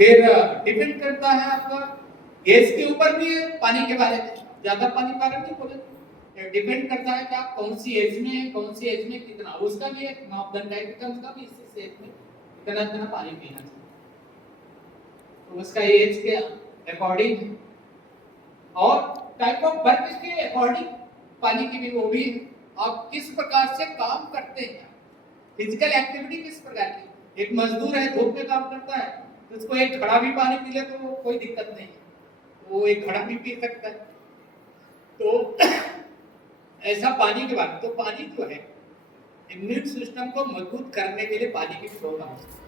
फिर डिपेंड करता है आपका गैस के ऊपर भी है, पानी के बारे में ज्यादा पानी बारे में नहीं बोले, डिपेंड करता है कि आप कौन सी एज में है, कौन सी एज में कितना, उसका भी एक मापदंड है कि उसका भी इसी एज में इतना इतना पानी पीना चाहिए, तो उसका एज के अकॉर्डिंग और टाइप ऑफ वर्क के अकॉर्डिंग पानी की भी वो भी आप किस प्रकार से काम करते हैं, फिजिकल एक्टिविटी किस प्रकार की। एक मजदूर है धूप में काम करता है तो उसको एक घड़ा भी पानी पी ले तो कोई दिक्कत नहीं है, वो एक घड़ा भी पी सकता है। तो ऐसा पानी के बाद, तो पानी जो है इम्यून सिस्टम को मजबूत करने के लिए पानी की बहुत आवश्यकता है।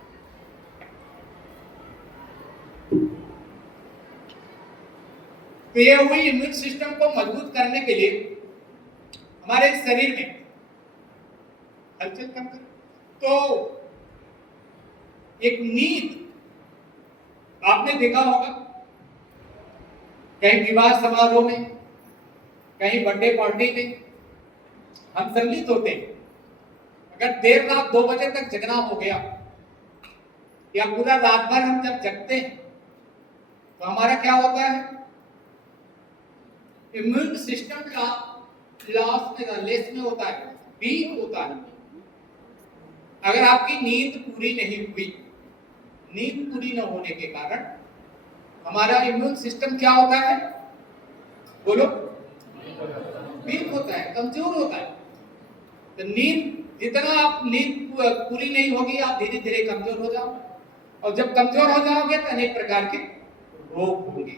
तो ये हुई इम्यून सिस्टम को मजबूत करने के लिए हमारे शरीर में हलचल कम कर, तो एक नींद आपने देखा होगा कहीं विवाह समारोह में, कहीं बर्थडे पार्टी में हम सम्मिलित होते हैं, अगर देर रात 2 बजे तक जगना हो गया या पूरा रात भर हम जब जगते हैं तो हमारा क्या होता है, इम्यून सिस्टम का लेस में होता है, वीक होता है। अगर आपकी नींद पूरी नहीं हुई, नींद पूरी न होने के कारण हमारा इम्यून सिस्टम क्या होता है, बोलो, वीक होता है, कमजोर होता है। तो नींद जितना आप नींद पूरी नहीं होगी आप धीरे धीरे कमजोर हो जाओगे, और जब कमजोर हो जाओगे तो अनेक प्रकार के रोग होंगे।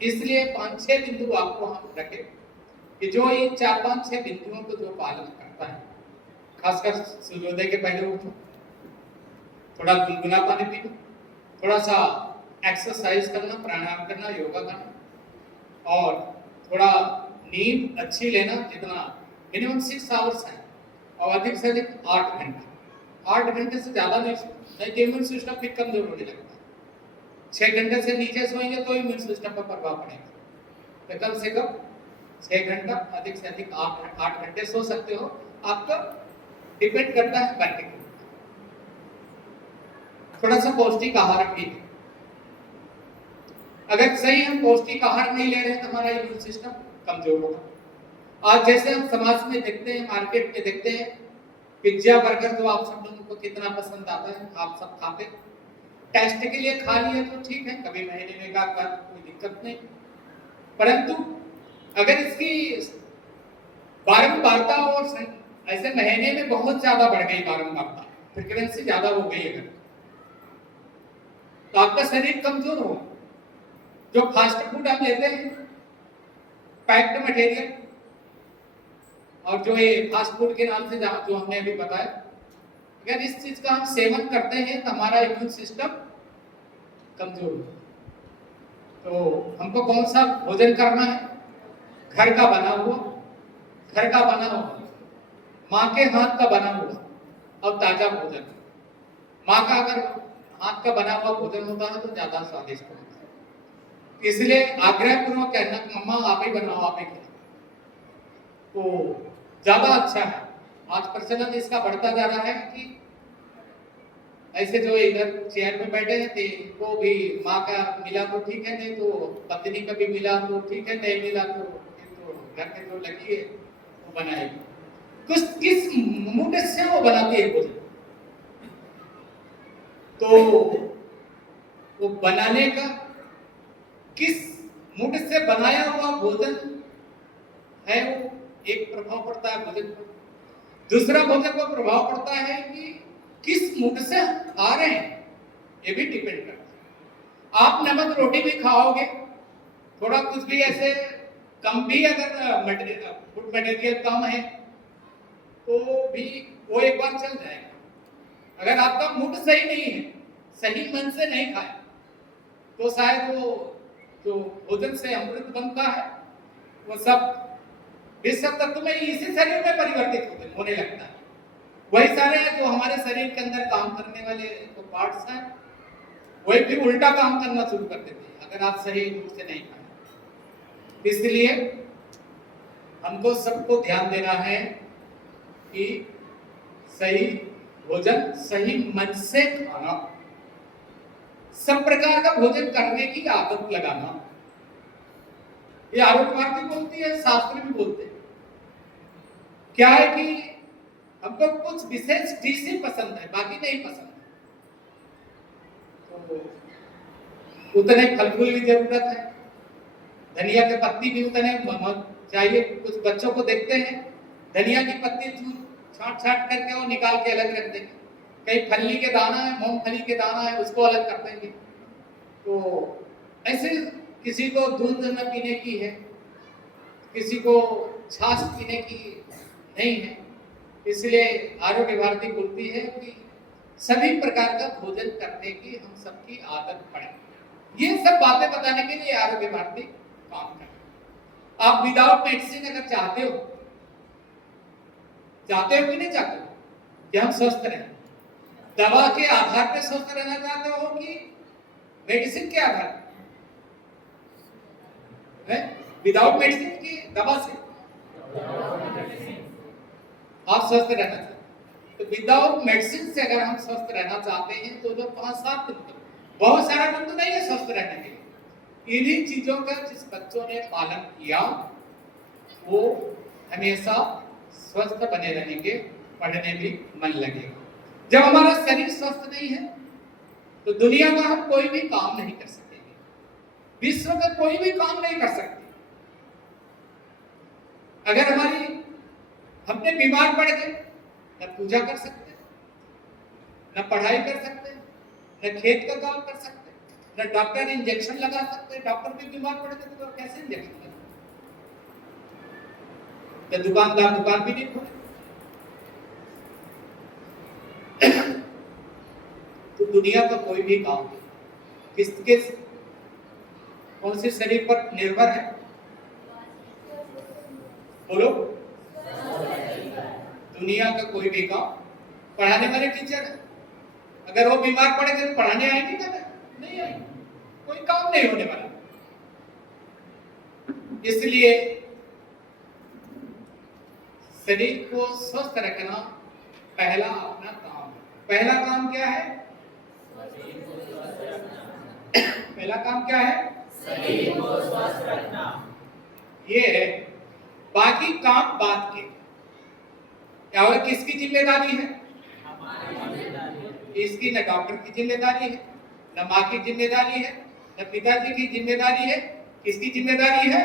इसलिए 5-6 बिंदु आपको हम रखें कि जो इन 4-5-6 बिंदुओं को जो पालन करता है, खासकर सूर्योदय के पहले उठो, थोड़ा गुनगुना पानी पीना, थोड़ा सा एक्सरसाइज करना, प्राणायाम करना, योगा करना, और थोड़ा नींद अच्छी लेना, जितना मिनिमम 6 आवर्स है और अधिक से अधिक 8 घंटे, 8 घंटे से ज्यादा नहीं सोना, नहीं तो इम्यून सिस्टम फिर कमजोर होने लगता है। 6 घंटे से नीचे सोएंगे तो इम्यून सिस्टम पर प्रभाव पड़ेगा, तो कम से कम 6 घंटा, अधिक से अधिक 8 घंटे सो सकते हो, आपका डिपेंड करता है करने के। थोड़ा सा पौष्टिक आहार भी, अगर सही हम पौष्टिक आहार नहीं ले रहे हैं तो हमारा इम्यून सिस्टम कमजोर होगा। आज जैसे हम समाज में देखते हैं, मार्केट में देखते हैं, पिज्जा बर्गर तो आप सब लोगों को कितना पसंद आता है, आप सब खाते, टेस्ट के लिए खा लिए तो ठीक है, कभी महीने में का कोई दिक्कत नहीं, परंतु अगर इसकी बारंबारता और ऐसे महीने में बहुत ज्यादा बढ़ गई, बारंबारता फ्रीक्वेंसी ज्यादा हो गई अगर, तो आपका शरीर कमजोर होगा। जो फास्ट फूड हम लेते हैं, पैक्ड मटेरियल, और जो ये फास्ट फूड के नाम से जो हमने अभी बताया, अगर इस चीज का हम सेवन करते हैं तो हमारा इम्यून सिस्टम कमजोर होगा। तो हमको कौन सा भोजन करना है, घर का बना हुआ, घर का बना हुआ, माँ के हाथ का बना हुआ और ताजा भोजन। माँ का अगर हाथ का बना हुआ भोजन होता है तो ज्यादा स्वादिष्ट होता है, इसलिए आग्रह पूर्वक कहना मम्मा आप ही बनाओ, आप ही खिलाओ, तो ज्यादा अच्छा है। आज प्रचलन इसका बढ़ता जा रहा है कि ऐसे जो इधर चेयर में बैठे हैं वो भी माँ का मिला तो ठीक है, नहीं तो पत्नी का भी मिला तो ठीक है, नहीं मिला तो घर में जो लगी है वो बनाएगी। कुछ किस मूड से वो बनाती है भोजन, तो वो बनाने का किस मूड से बनाया हुआ भोजन है, वो एक प्रभाव पड़ता है भोजन पर। दूसरा भोजन को प्रभाव पड़ता है कि किस मूड से खा रहे हैं, ये भी डिपेंड करता है। आप नमक रोटी भी खाओगे, थोड़ा कुछ भी ऐसे कम भी अगर फूड मटेरियल कम है तो भी वो एक बार चल जाएगा। अगर आपका मूड सही नहीं है, सही मन से नहीं खाए, तो शायद वो जो भोजन से अमृत बनता है वो सब विषम तत्व में इसी शरीर में परिवर्तित होने लगता है। वही सारे जो हमारे शरीर के अंदर काम करने वाले जो पार्ट्स हैं वही फिर उल्टा काम करना शुरू कर देते हैं अगर आप सही रूप से नहीं खाए। इसलिए हमको सबको ध्यान देना है कि सही भोजन सही मन से खाना, सब प्रकार का भोजन करने की आदत लगाना। ये आरोग्य भारती बोलती है, शास्त्र भी बोलते हैं। क्या है कि हमको कुछ विशेष डिशें पसंद है, बाकी नहीं पसंद है, तो उतने फल फूल की जरूरत है, धनिया के पत्ती भी उतने चाहिए। कुछ बच्चों को देखते हैं धनिया की पत्ती छाट छाट करके वो निकाल के अलग रख देंगे, कहीं फली के दाना है, मूंगफली के दाना है, उसको अलग कर देंगे। तो ऐसे किसी को दूध न पीने की है, किसी को छाछ पीने की नहीं है, इसलिए आरोग्य भारती बोलती है कि सभी प्रकार का भोजन करने की हम सबकी आदत पड़े। ये सब बातें बताने के लिए आरोग्य भारती काम कर रही है। आप विदाउट मेडिसिन अगर चाहते हो कि नहीं चाहते हो कि हम स्वस्थ रहें, दवा के आधार पे स्वस्थ रहना चाहते हो कि मेडिसिन के आधार पे? विदाउट मेडिसिन की दवा से आप स्वस्थ रहना चाहते हैं। तो विदाउट मेडिसिन से अगर हम स्वस्थ रहना चाहते हैं तो जो 5-7 दिन, बहुत सारा दिन तो नहीं है स्वस्थ रहने के लिए, इन्हीं चीजों का जिस बच्चों ने पालन किया वो हमेशा स्वस्थ बने रहेंगे, पढ़ने भी मन लगेगा। जब हमारा शरीर स्वस्थ नहीं है तो दुनिया का हम कोई भी काम नहीं कर सकेंगे, विश्व का कोई भी काम नहीं कर सकते। अगर हमने बीमार पड़ गए, न पूजा कर सकते, न पढ़ाई कर सकते, न खेत का काम कर सकते, न डॉक्टर इंजेक्शन लगा सकते। डॉक्टर भी बीमार पड़ गए तो कैसे इंजेक्शन लगा? तो दुकानदार दुकान भी नहीं खोले। तो दुनिया का कोई भी काम किसके कौन से शरीर पर निर्भर है? बोलो। दुनिया का कोई भी काम, पढ़ाने वाले टीचर है, अगर वो बीमार पड़े तो पढ़ाने आएंगे क्या? नहीं आएंगे, कोई काम नहीं होने वाला। इसलिए शरीर को स्वस्थ रखना पहला अपना काम है। पहला काम क्या है? पहला काम क्या है? शरीर को स्वस्थ रखना। ये है, बाकी काम बाद के। क्या हो, किसकी जिम्मेदारी है? इसकी न डॉक्टर की जिम्मेदारी है, न माँ की जिम्मेदारी है, न पिताजी की जिम्मेदारी है। किसकी जिम्मेदारी है?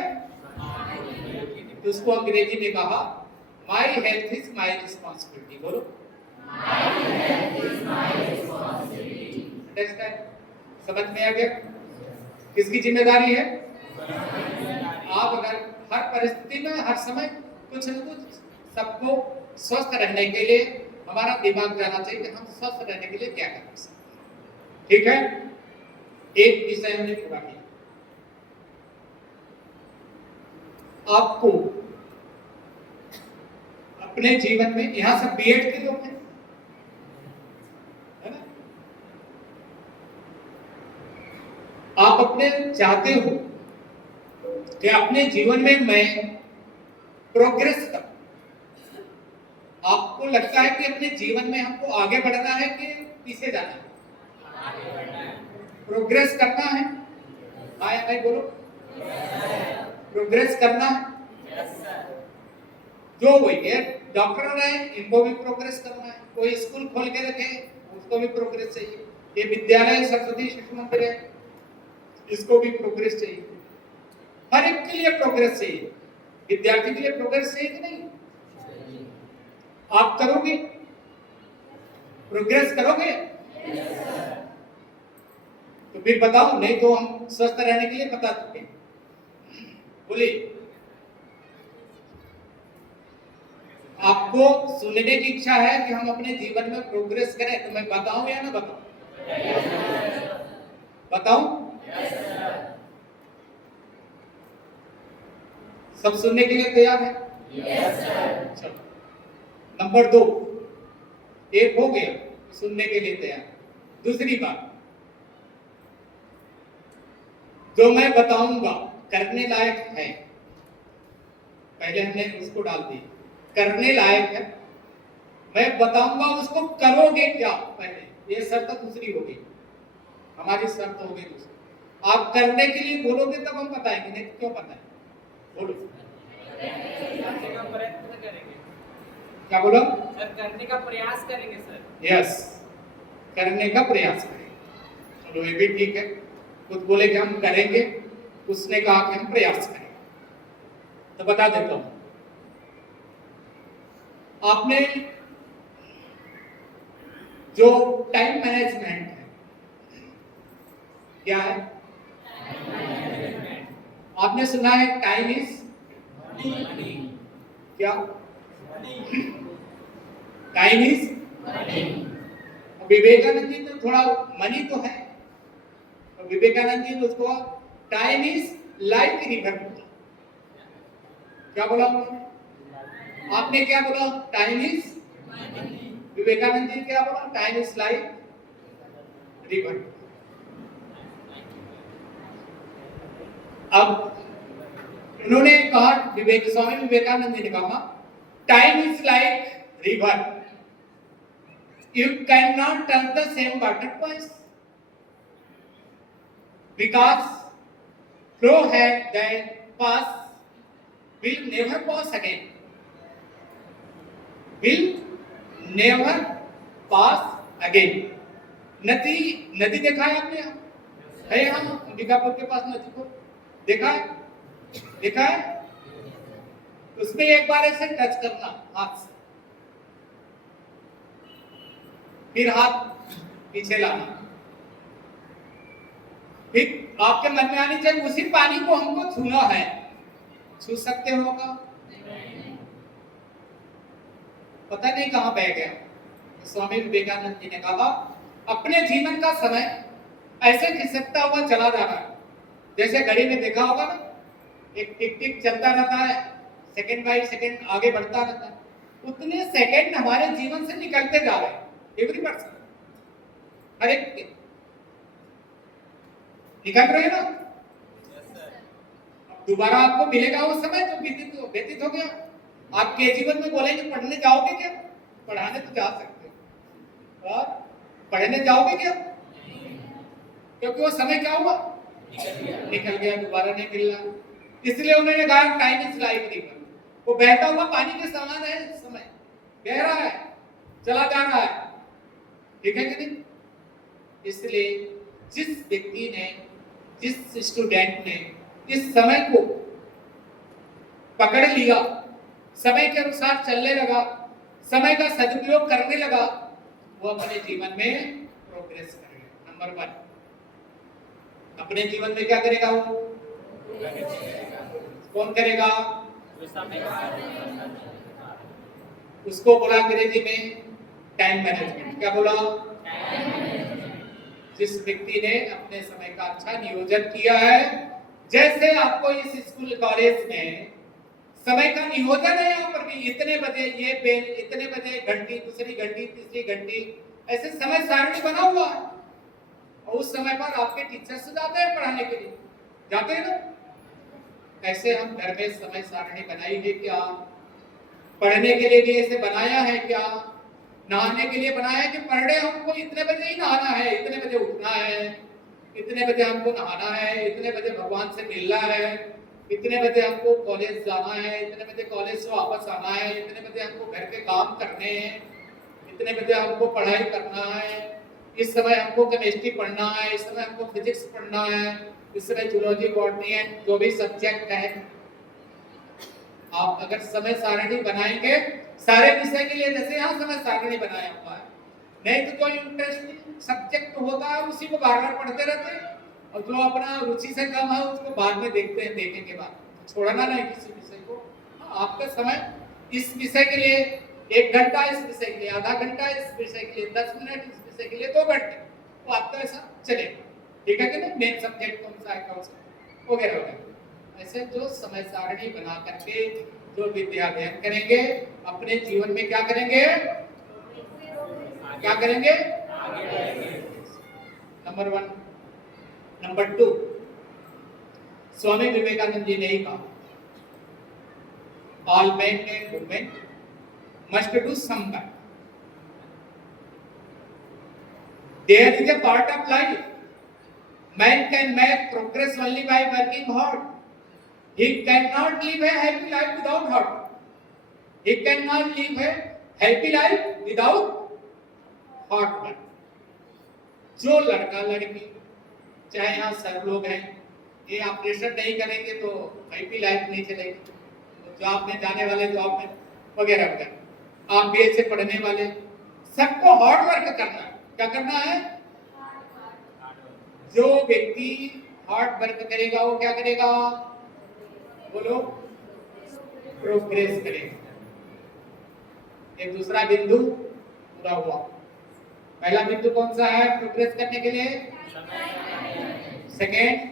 तो उसको अंग्रेजी में कहा my health is my responsibility. बोलो, my health is my responsibility. समझ में आ गया? किसकी जिम्मेदारी है? आप अगर हर परिस्थिति में, हर समय कुछ न कुछ, सबको स्वस्थ रहने के लिए हमारा दिमाग जाना चाहिए कि हम स्वस्थ रहने के लिए क्या कर सकते हैं। ठीक है, एक विषय हमने पूरा किया। आपको अपने जीवन में, यहां सब बीएड के लोग हैं, है ना? आप अपने चाहते हो कि अपने जीवन में मैं प्रोग्रेस करूं, आपको लगता है कि अपने जीवन में हमको आगे बढ़ना है कि पीछे जाना है? प्रोग्रेस करना है। हाँ या नहीं? बोलो, प्रोग्रेस करना है। जो वही है, डॉक्टर रहे, इनको भी प्रोग्रेस करना है। कोई स्कूल खोल के रखे, उसको भी प्रोग्रेस चाहिए। ये विद्यालय सरस्वती शिशु मंदिर है, इसको भी प्रोग्रेस चाहिए। हर एक के लिए प्रोग्रेस चाहिए। विद्यार्थी के लिए प्रोग्रेस चाहिए कि नहीं? आप करोगे? प्रोग्रेस करोगे? तो फिर बताओ, नहीं तो हम स्वस्थ रहने के लिए बता चुके। बोलिए, आपको सुनने की इच्छा है कि हम अपने जीवन में प्रोग्रेस करें, तो मैं बताऊं या ना बताऊं? बताऊं? सब सुनने के लिए तैयार है? चलो, नंबर 2, एक हो गया, सुनने के लिए तैयार। दूसरी बात, जो मैं बताऊंगा करने लायक है, पहले हमने उसको डाल दिया, करने लायक है। मैं बताऊंगा उसको करोगे क्या, पहले ये शर्त दूसरी होगी। हमारी शर्त हो गई दूसरी। आप करने के लिए बोलोगे तब हम बताएंगे, नहीं तो क्यों बताएं? बोलो करने का प्रयत्न करेंगे। क्या बोलो? सर करने का प्रयास करेंगे सर। यस, करने का प्रयास करेंगे। चलो ये भी ठीक है। खुद बोले कि हम करेंगे, उसने कहा कि हम प्रयास करेंगे। तो बता देता हूं, आपने जो टाइम मैनेजमेंट है, क्या है? आपने सुना है टाइम इज मनी। क्या? टाइम इज विवेकानंद जी तो थोड़ा मनी तो है, तो विवेकानंद जी ने उसको टाइम इज लाइक रिवर बोला। क्या बोला उन्होंने? आपने क्या बोला? Time is. विवेकानंद जी क्या बोला? Time is like river. अब उन्होंने कहा, स्वामी विवेकानंद जी ने कहा time is like river, you can not touch the same water twice, because flow है that pass will never pass again, will never pass again। नदी, नदी देखा है आपने? है हम अंबिकापुर के पास नदी को देखा है? देखा है? उसमें एक बार ऐसे टच करना हाथ से, फिर हाथ पीछे लाना, फिर आपके मन में आनी चाहिए उसी पानी को हमको छूना है। छू सकते होगा? पता नहीं कहां बह गया। स्वामी विवेकानंद जी ने कहा अपने जीवन का समय ऐसे खिसकता हुआ चला जा रहा है, जैसे घड़ी में देखा होगा ना, एक टिक टिक चलता रहता है, सेकंड बाय सेकंड आगे बढ़ता रहता है, उतने सेकंड हमारे जीवन से निकलते जा रहे हैं। एवरी पर्सन, हर एक के निकल रहे हैं ना। दोबारा आपको मिलेगा वो समय जो व्यतीत हो गया। आपके जीवन में बोलेंगे पढ़ने जाओगे क्या? पढ़ाने तो जा सकते हो, और पढ़ने जाओगे क्या? क्योंकि वो समय क्या हुआ? निकल गया, दोबारा नहीं मिलना। इसलिए उन्होंने कहा टाइम इज लाइक रिवर, वो बहता हुआ पानी के समान है। समय बह रहा है, चला जा रहा है, ठीक है कि नहीं? इसलिए जिस व्यक्ति ने, जिस स्टूडेंट ने इस समय को पकड़ लिया, समय के अनुसार चलने लगा, समय का सदुपयोग करने लगा, वो अपने जीवन में प्रोग्रेस करेगा। नंबर 1, अपने जीवन में क्या करेगा? वो कौन करेगा? उसको बोला अंग्रेजी में टाइम मैनेजमेंट। क्या बोला? जिस व्यक्ति ने अपने समय का अच्छा नियोजन किया है, जैसे आपको इस स्कूल कॉलेज में समय का नियोजन है, यहाँ पर भी इतने बजे ये बेल, इतने बजे घंटी, दूसरी घंटी, तीसरी घंटी, ऐसे समय सारणी बना हुआ है, और उस समय पर आपके टीचर्स जाते हैं पढ़ाने के लिए, जाते हैं ना। ऐसे हम घर में समय सारणी बनाई है क्या? पढ़ने के लिए भी ऐसे बनाया है क्या? नहाने के लिए बनाया है कि पर डे हमको इतने बजे ही नहाना है, इतने बजे उठना है, इतने बजे हमको नहाना है, इतने बजे भगवान से मिलना है, इतने बजे हमको कॉलेज जाना है, इतने बजे कॉलेज से वापस आना है, इतने बजे हमको घर के काम करने हैं, इतने बजे हमको पढ़ाई करना है, इस समय हमको केमिस्ट्री पढ़ना है, इस समय हमको फिजिक्स पढ़ना है, इस समय जूलॉजी, बॉटनी है, जो भी सब्जेक्ट है। आप अगर समय सारणी बनाएंगे सारे विषय के लिए, जैसे यहाँ समय सारणी बनाया हुआ है, नहीं तो कोई इंटरेस्टिंग सब्जेक्ट होता है उसी को बार बार पढ़ते रहते हैं, और जो अपना रुचि से कम है उसको बाद में देखते हैं, देखेंगे बाद, छोड़ना नहीं किसी विषय को। आपका समय इस विषय के लिए 1 घंटा, इस विषय के लिए आधा घंटा, इस विषय के लिए 10 मिनट, इस विषय के लिए 2 घंटे, तो आपका ऐसा चलेगा, ठीक है कि नहीं? मेन सब्जेक्ट कौन सा है, कौन सा वगैरह वगैरह। ऐसे जो समय सारणी बना करके जो विद्या अध्ययन करेंगे, अपने जीवन में क्या करेंगे? क्या करेंगे? नंबर 1। नंबर 2, स्वामी विवेकानंद जी ने ही कहा all man and women must do some kind, there is a part of life Man can make progress only by working hard. He cannot live a happy life without hard. He cannot live a happy life without hard work. जो लड़का लड़की चाहे यहाँ sir लोग हैं, ये operation नहीं करेंगे तो हैप्पी लाइफ नहीं चलेगी। तो जॉब में जाने वाले जॉब में वगैरह वगैरह, आप बीए से पढ़ने वाले, सबको हार्ड वर्क करना है। क्या करना है? जो व्यक्ति हार्ड वर्क करेगा वो क्या करेगा? बोलो, प्रोग्रेस करेगा। एक दूसरा बिंदु पूरा हुआ। पहला बिंदु कौन सा है प्रोग्रेस करने के लिए? सेकेंड,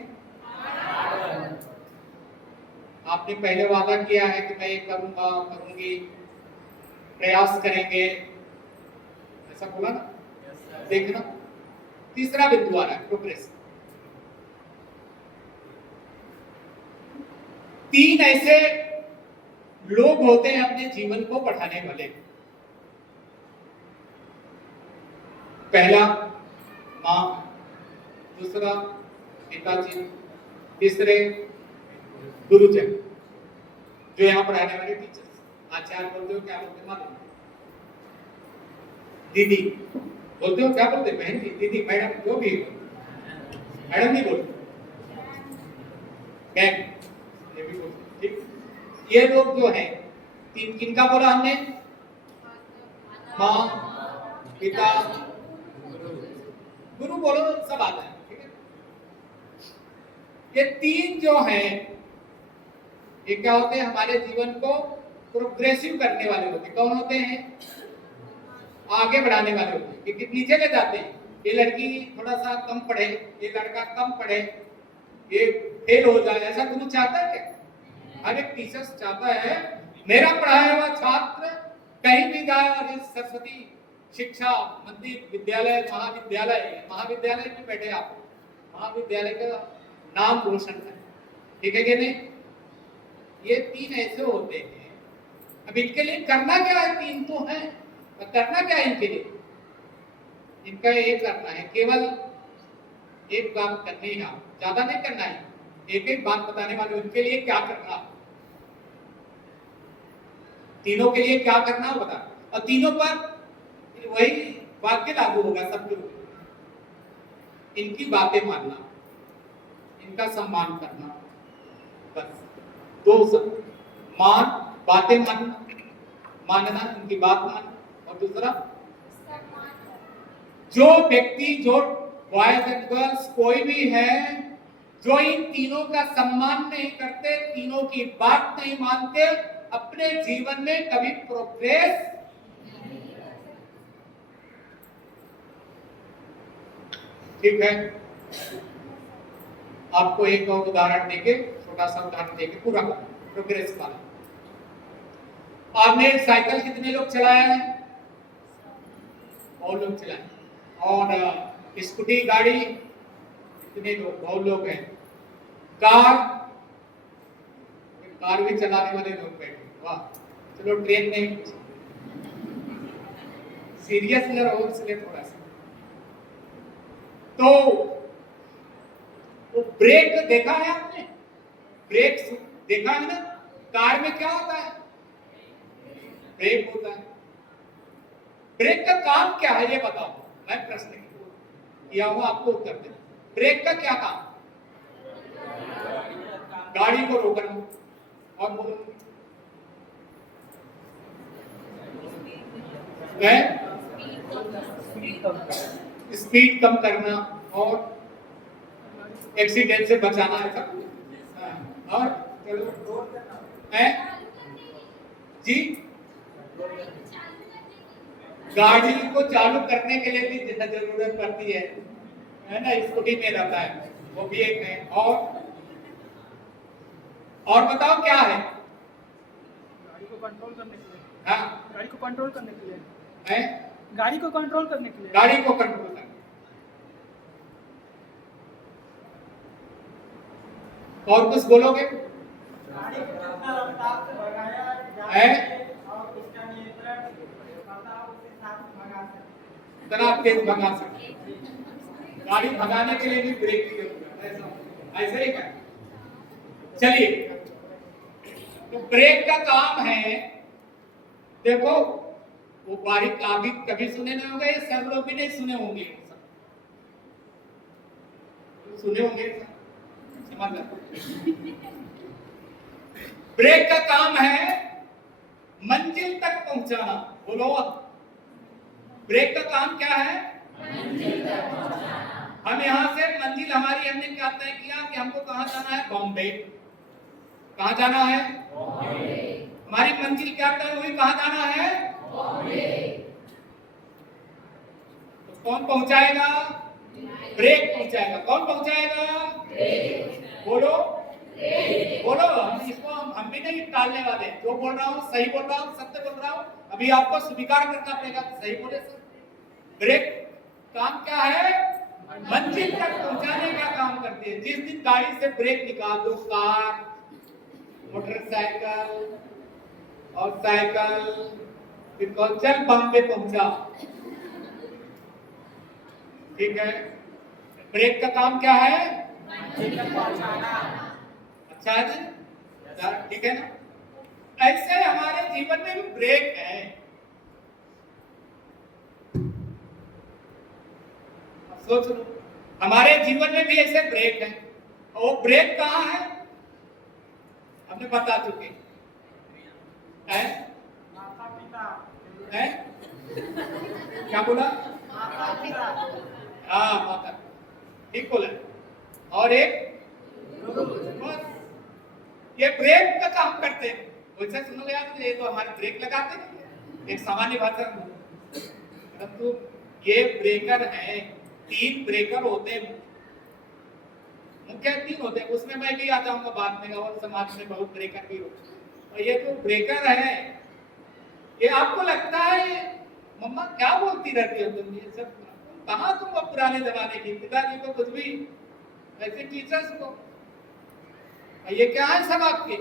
आपने पहले वादा किया है कि मैं ये करूंगा, करूंगी, प्रयास करेंगे, ऐसा बोला ना? देखना, तीसरा बिंदु आ रहा है प्रोग्रेस। तीन ऐसे लोग होते हैं अपने जीवन को बढ़ाने वाले। पहला मां, दूसरा पिताजी, तीसरे गुरुजन, जो यहाँ पढ़ाने वाले टीचर्स। आचार्य बोलते हो, क्या बोलते मालूम? दीदी बोलते हो, क्या बोलते? बहन जी, दीदी, मैडम, जो भी मैडम नहीं बोलते, मैम ये भी बोलते। ठीक, ये लोग जो है तीन, किनका बोला हमने? माँ, पिता, गुरु बोलो, सब आता है। ठीक है, ये तीन जो हैं ये क्या होते हैं? हमारे जीवन को प्रोग्रेसिव करने वाले होते हैं। कौन होते हैं? आगे बढ़ाने वाले होते हैं। कि नीचे ले जाते हैं। ये लड़की थोड़ा सा कम पढ़े, ये लड़का कम पढ़े, ये फेल हो जाए, ऐसा गुरु चाहता है क्या? हर एक टीचर चाहता है मेरा पढ़ाया हुआ छात्र कहीं भी जाए और इस सरस्वती शिक्षा मंदिर, विद्यालय, महाविद्यालय में बैठे, आप महाविद्यालय का नाम रोशन करें। ठीक है कि नहीं? ये तीन ऐसे होते हैं। अब इनके लिए करना क्या है? तीन तो है, तो करना क्या है इनके लिए? इनका ये करना है, केवल एक बात करनी है, ज्यादा नहीं करना है, एक एक बात बताने वाले। उनके लिए क्या करना, तीनों के लिए क्या करना बता, और तीनों पर वही वाक्य लागू होगा सबके ऊपर। इनकी बातें मानना, इनका सम्मान करना, बस दो सब। बातें मानना, इनकी बात मानना, और दूसरा जो व्यक्ति, जो बॉयज एंड गर्ल्स कोई भी है जो इन तीनों का सम्मान नहीं करते, तीनों की बात नहीं मानते, अपने जीवन में कभी प्रोग्रेस ठीक है। आपको एक और उदाहरण देके, छोटा सा उदाहरण देके पूरा प्रोग्रेस वाला। आपने साइकिल कितने लोग चलाया है? बहुत लोग चलाए। और स्कूटी, गाड़ी कितने लोग? बहुत लोग हैं। कार भी चलाने वाले लोग बैठे। वाह, चलो ट्रेन नहीं, सीरियस न रहो इसलिए थोड़ा सा। तो वो ब्रेक देखा है आपने? ब्रेक देखा है ना? कार में क्या होता है? ब्रेक होता है। ब्रेक का काम क्या है ये बताओ। मैं प्रश्न किया हूं, आपको उत्तर देना। ब्रेक का क्या काम? गाड़ी को रोकना। और बोलो, स्पीड कम करना और एक्सीडेंट से बचाना है सब। और चलो जी, गाड़ी को चालू करने के लिए भी जितना जरूरत पड़ती है ना, स्कूटी में रहता है, वो भी एक है। और बताओ क्या है? गाड़ी को कंट्रोल करने के लिए। हाँ, गाड़ी को कंट्रोल करने के लिए है। गाड़ी को कंट्रोल करने के लिए। गाड़ी को कंट्रोल करने, और कुछ बोलोगे? गाड़ी को कितना रफ्तार से भगाया है और उसका नियंत्रण करता, उसके साथ भगा सकते। इतना तेज भगा सकते। गाड़ी भगाने के लिए भी ब्रेक की जरूरत है, ऐसे ही है। चलिए, तो ब्रेक का काम है, देखो वो बारीक आप भी कभी सुने नहीं होंगे, सब लोग भी नहीं सुने होंगे, सुने होंगे समझ लो। ब्रेक का काम है मंजिल तक पहुंचाना। बोलो, ब्रेक का काम क्या है? मंजिल तक पहुंचाना। हम यहां से मंजिल हमारी हमने क्या तय किया कि हमको कहां जाना है? बॉम्बे। कहां जाना है? बॉम्बे। हमारी मंजिल क्या तय हुई? कहां जाना है? बॉम्बे। तो कौन पहुंचाएगा? ब्रेक पहुंचाएगा। कौन पहुंचाएगा? ब्रेक। बोलो बोलो, हम भी नहीं टालने वाले, जो बोल रहा हूँ सही बोल रहा हूँ, सत्य बोल रहा हूँ, अभी आपको स्वीकार करना पड़ेगा, सही बोले सर। ब्रेक काम क्या है? मंजिल तक पहुंचाने का काम करते हैं। जिस दिन गाड़ी से ब्रेक निकाल दो, कार, मोटरसाइकिल और साइकिल, फिर कौन चल बॉम्बे पहुंचा, ठीक है। ब्रेक का काम क्या है? मंजिल तक पहुंचाना। अच्छा है जी, ठीक है ना। ऐसे हमारे जीवन में भी ब्रेक है। सोच लो, हमारे जीवन में भी ऐसे ब्रेक है। और वो ब्रेक कहाँ है? हमने बता चुके हैं। माता पिता है? क्या बोला? माता पिता हाँ, माता, ठीक बोला। और एक बस, ये ब्रेक का काम करते हैं। वैसे सुनोगे आप, ये तो हमारे ब्रेक लगाते हैं, एक सामान्य भाषा में, परंतु ये ब्रेकर है। 3 ब्रेकर होते हैं, मुख्य 3 होते हैं, उसमें मैं भी आ जाऊंगा बाद में, और समाज में बहुत ब्रेकर भी होते हैं। और ये जो ब्रेकर है, ये आपको लगता है ये मम्मा क्या बोलती रहती हो तुम, ये सब कहाँ तुम वो पुराने जमाने की, पिताजी को कुछ भी ऐसे टीचर्स को, ये क्या है सब आपके?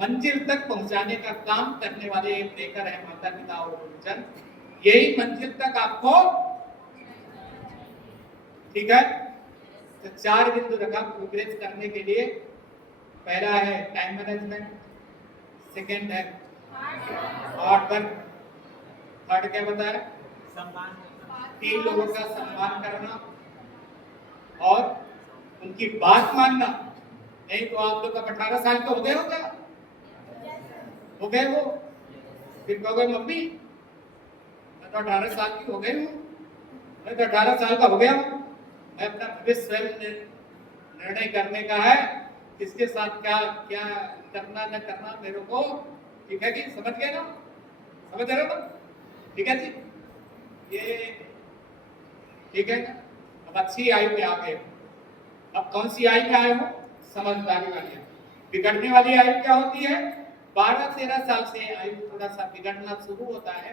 मंजिल तक पहुंचाने का काम करने वाले एक ब्रेकर है माता पिता और गुरुजन। यही मंजिल तक आपको, ठीक है। तो 4 बिंदु रखा प्रोग्रेस करने के लिए। पहला है टाइम मैनेजमेंट, सेकंड है हार्ड वर्क, थर्ड क्या बताया? सम्मान। 3 लोगों का सम्मान करना और उनकी बात मानना। नहीं तो आप लोग अब 18 साल के हो गए हो क्या? हो गए हो? फिर कहोगे मम्मी मैं तो 18 साल की हो गई हूँ, मैं तो 18 साल का हो गया हूँ, मैं अपना भविष्य स्वयं निर्णय करने का है, किसके साथ क्या क्या करना न करना मेरे को, ठीक है कि समझ गए ना? समझ रहे हो ना? ठीक है जी, ये ठीक है ना? अब अच्छी आयु में आ गए। अब कौन सी आयु में आए हो? समझदारी वाली। बिगड़ने वाली आयु क्या होती है? 12-13 साल से आयु थोड़ा सा बिगड़ना शुरू होता है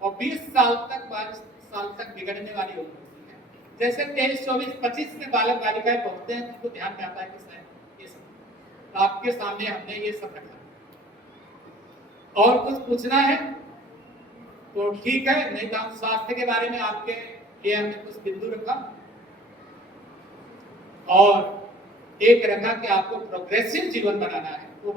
और 20 साल तक 22 साल तक बिगड़ने वाली होती है। जैसे 23, 24, 25 में बालक बालिकाएं पहुंचते हैं, तो ध्यान में आता है कि शायद ये सब तो आपके सामने हमने ये सब रखा। और कुछ पूछना है तो ठीक है, नहीं तो हम स्वास्थ्य के बारे में आपके लिए हमने कुछ बिंदु रखा और एक रखा कि आपको प्रोग्रेसिव जीवन बनाना है, वो